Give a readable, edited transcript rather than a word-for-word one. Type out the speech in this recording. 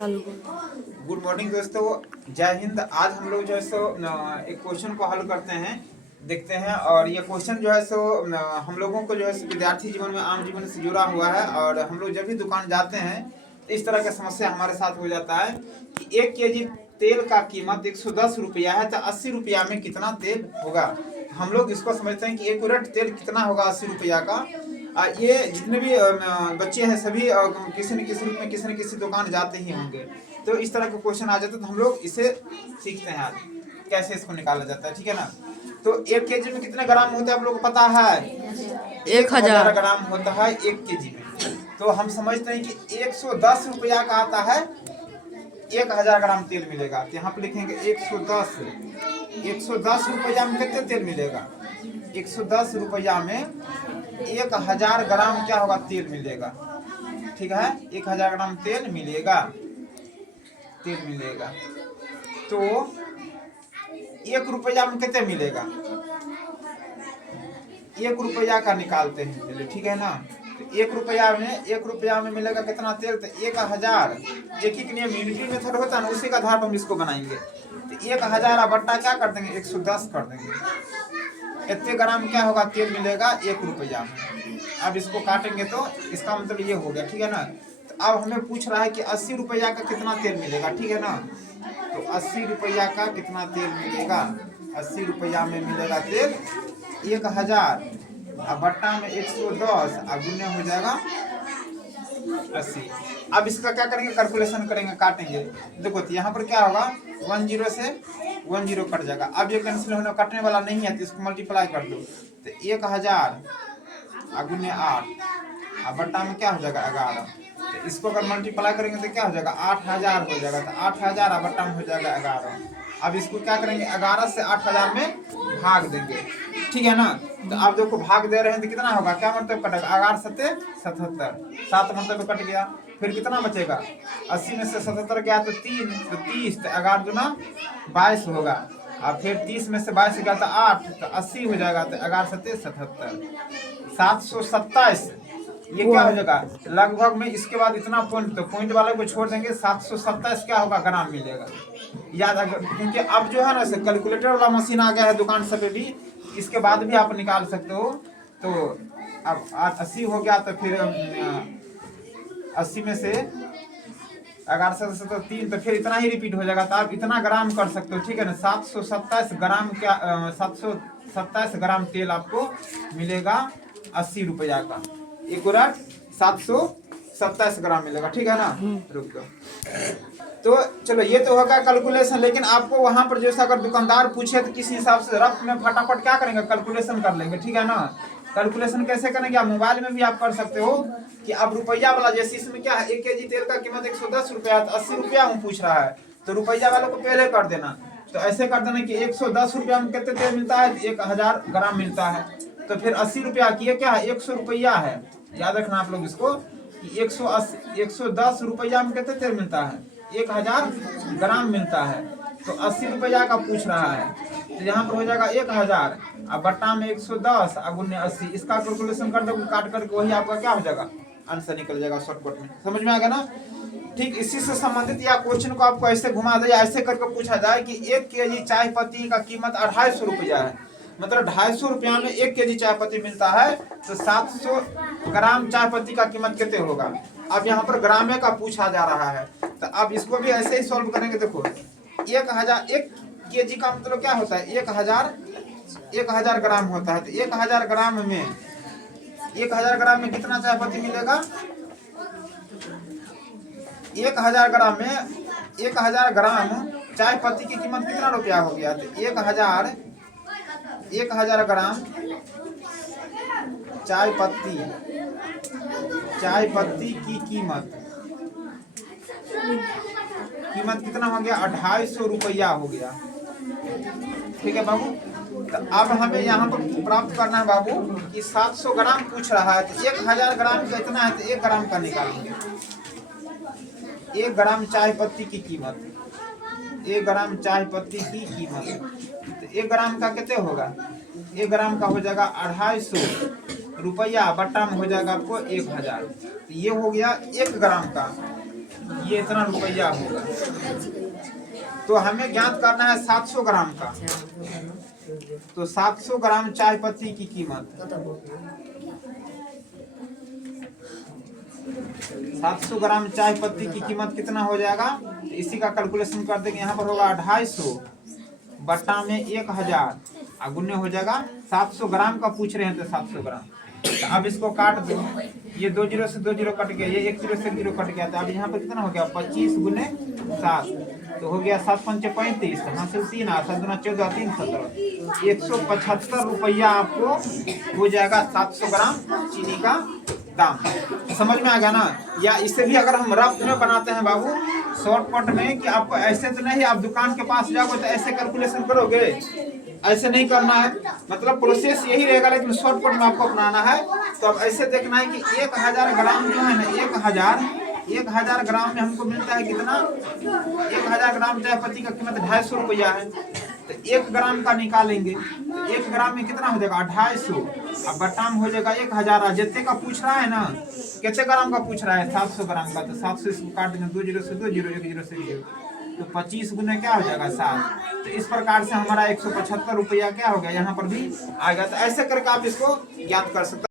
Good morning दोस्तों, जय हिंद। आज हम लोग जो है सो एक क्वेश्चन को हल करते हैं, देखते हैं। और ये क्वेश्चन जो है सो हम लोगों को जो है विद्यार्थी जीवन में, आम जीवन से जुड़ा हुआ है। और हम लोग जब भी दुकान जाते हैं तो इस तरह का समस्या हमारे साथ हो जाता है कि 1 केजी तेल का कीमत 110 रुपया है, तो 80 रुपया में कितना तेल होगा। हम लोग इसको समझते हैं कि 1 यूनिट तेल कितना होगा 80 रुपया का। ये जितने भी बच्चे हैं सभी किसी न किसी रूप में किसी न किसी दुकान जाते ही होंगे। तो इस तरह का क्वेश्चन आ जाता है तो हम लोग इसे सीखते हैं आज कैसे इसको निकाला जाता है, ठीक है ना। तो 1 केजी में कितने ग्राम होता है आप लोग को पता है? 1000 ग्राम होता है 1 केजी में। तो हम समझते हैं कि 110 रुपया का आता है 1000 ग्राम तेल मिलेगा। तो यहाँ पे लिखेंगे 110 रुपया में कितने तेल मिलेगा? 110 रुपया में 1000 ग्राम क्या होगा? तेल मिलेगा, ठीक है। 1000 ग्राम तेल मिलेगा, तो 1 रुपया में कितने मिलेगा? 1 रुपया का निकालते हैं पहले, ठीक है ना। तो 1 रुपया में मिलेगा कितना तेल? तो 1000, एक ही नियम यूनिटी मेथड होता है ना, उसी का आधार पर हम इसको बनाएंगे। तो 1000 बट्टा क्या कर देंगे? 110 कर देंगे। इतने ग्राम क्या होगा? तेल मिलेगा 1 रुपया में। अब इसको काटेंगे तो इसका मतलब ये हो गया, ठीक है ना। तो अब हमें पूछ रहा है कि 80 रुपया का कितना तेल मिलेगा, ठीक है ना। तो 80 रुपया का कितना तेल मिलेगा? 80 रुपया में मिलेगा तेल 1000, अब बट्टा में 110, अब गुने हो जाएगा 80। अब इसका क्या करेंगे? कैलकुलेशन करेंगे, काटेंगे। देखो तो यहाँ पर क्या होगा? 10 से 10 कट जाएगा। अब ये कैंसिल होने कटने वाला नहीं है, तो इसको मल्टीप्लाई कर दो। तो 1000 गुने 8, अब बट्टा में क्या हो जाएगा? 11। तो इसको अगर मल्टीप्लाई करेंगे तो क्या हो जाएगा? 8000 हो जाएगा। तो 8000 अब बट्टा में हो जाएगा 11। अब इसको क्या करेंगे? 11 से 8000 में भाग देंगे, ठीक है ना। तो आप देखो भाग दे रहे हैं तो कितना होगा? क्या मतलब कटेगा? 11 7 77, 7 मतलब कट गया। फिर कितना बचेगा? 80 में से 77 गया तो 3, तो 30, तो 11 गुना 22 होगा। अब फिर 30 में से 22 गया तो 8, तो 80 हो जाएगा। तो 11 7 77, 727। ये क्या हो जाएगा? लगभग में इसके बाद इतना पॉइंट, तो पॉइंट वाले को छोड़ देंगे। 727 क्या होगा? ग्राम मिलेगा। याद अगर, क्योंकि अब जो है ना कैलकुलेटर वाला मशीन आ गया है दुकान सब पे भी, इसके बाद भी आप निकाल सकते हो। तो अब 80 हो गया, तो फिर 80 में से 11 से 3, तो फिर इतना ही रिपीट हो जाएगा। तो आप इतना ग्राम कर सकते हो, ठीक है ना। 727 ग्राम क्या 727 ग्राम तेल आपको मिलेगा 80 रुपया का। 1 यूनिट 727 ग्राम मिलेगा, ठीक है ना। रुक दो। तो चलो ये तो होगा कैलकुलेशन, लेकिन आपको वहां पर जैसा अगर दुकानदार पूछे तो किस हिसाब से रफ में फटाफट क्या करेंगे? कैलकुलेशन कर लेंगे, ठीक है ना। कैलकुलेशन कैसे करेंगे? आप मोबाइल में भी आप कर सकते हो कि अब रुपया वाला, जैसे इसमें क्या है 1 केजी तेल का कीमत 110 रुपया, तो 80 रुपया में पूछ रहा है, तो रुपया वाले को पहले कर देना। तो ऐसे कर देना कि 110 रुपया में कितने तेल मिलता है? 1000 ग्राम मिलता है। तो फिर 80 रुपया की क्या है? 100 रुपया है। याद रखना आप लोग इसको कि 110 रुपया में कितने तेल मिलता है? 1000 ग्राम मिलता है। तो 80 रुपया का पूछ रहा है, तो यहाँ पर हो जाएगा 1000, अब बट्टा में 110, अब गुने 80। इसका कैलकुलेशन कर दो, काट करके वही आपका क्या हो जाएगा? आंसर निकल जाएगा शॉर्टकट में। समझ में आ गया ना। ठीक इसी से संबंधित या क्वेश्चन को आपको ऐसे घुमा दे, ऐसे करके पूछा जाए कि 1 केजी चाय पत्ती का कीमत 250 रुपया है, मतलब 250 रुपया में 1 केजी चाय पत्ती मिलता है, तो 700 ग्राम चाय पत्ती का कीमत कितने होगा? अब यहाँ पर ग्रामे का पूछा जा रहा है, तो अब इसको भी ऐसे ही सॉल्व करेंगे। देखो 1 केजी का मतलब क्या होता है? 1000 ग्राम होता है। तो 1000 ग्राम में कितना चाय पत्ती मिलेगा? 1000 ग्राम में 1000 ग्राम चाय पत्ती की कीमत कितना रुपया हो गया? तो 1000 ग्राम चाय पत्ती की कीमत कितना हो गया? 250 रुपया हो गया, ठीक है बाबू। तो अब हमें यहाँ पर प्राप्त करना है बाबू कि 700 ग्राम पूछ रहा है, तो 1000 ग्राम कितना है? तो 1 ग्राम का निकालेंगे। 1 ग्राम चाय पत्ती की कीमत, 1 ग्राम चाय पत्ती की कीमत, तो 1 ग्राम का कितने होगा? 1 ग्राम का हो जाएगा 250 रुपया, बट्टा में हो जाएगा आपको 1000। तो ये हो गया 1 ग्राम का। ये इतना रुपया होगा। तो हमें ज्ञात करना है 700 ग्राम का। तो 700 ग्राम चाय पत्ती की कीमत 700 ग्राम चाय पत्ती की कीमत कितना हो जाएगा? तो इसी का कैलकुलेशन कर देंगे। यहाँ पर होगा 250 बट्टा में 1000 गुने हो जाएगा 700 ग्राम का पूछ रहे हैं, तो 700 ग्राम। तो अब इसको काट दो, ये 2 जीरो से 2 जीरो कट गया, ये 1 जीरो से 1 जीरो कट गया। तो अब यहाँ पर कितना हो गया? 25 गुने 7 तो हो गया 7 पंचे 35, हासिल 3 7 दूना 14 3 17 175 रुपया आपको हो जाएगा 700 ग्राम चीनी का दाम। समझ में आ गया ना? या इससे भी अगर हम रफ में बनाते हैं बाबू, शॉर्टकट में, कि आपको ऐसे तो नहीं आप दुकान के पास जाओगे तो ऐसे कैलकुलेशन करोगे, ऐसे नहीं करना है। मतलब प्रोसेस यही रहेगा, लेकिन शॉर्टकट में आपको अपनाना है। तो अब ऐसे देखना है कि 1000 ग्राम जो है ना, 1000 ग्राम में हमको मिलता है कितना? 1000 ग्राम चाय पत्ती का कीमत 250 रुपया है। तो 1 ग्राम का निकालेंगे, तो 1 ग्राम में कितना हो जाएगा? 250। अब बट्टा में हो जाएगा 1000। जितने का पूछ रहा है ना, कितने ग्राम का पूछ रहा है? 700 ग्राम का। तो 700 इसको काट देंगे, 2 जीरो से 2 जीरो 1 जीरो से 1 जीरो, तो 25 गुने क्या हो जाएगा? 7। तो इस प्रकार से हमारा 175 रुपया क्या हो गया? यहाँ पर भी आ गया। तो ऐसे करके आप इसको ज्ञात कर सकते हैं।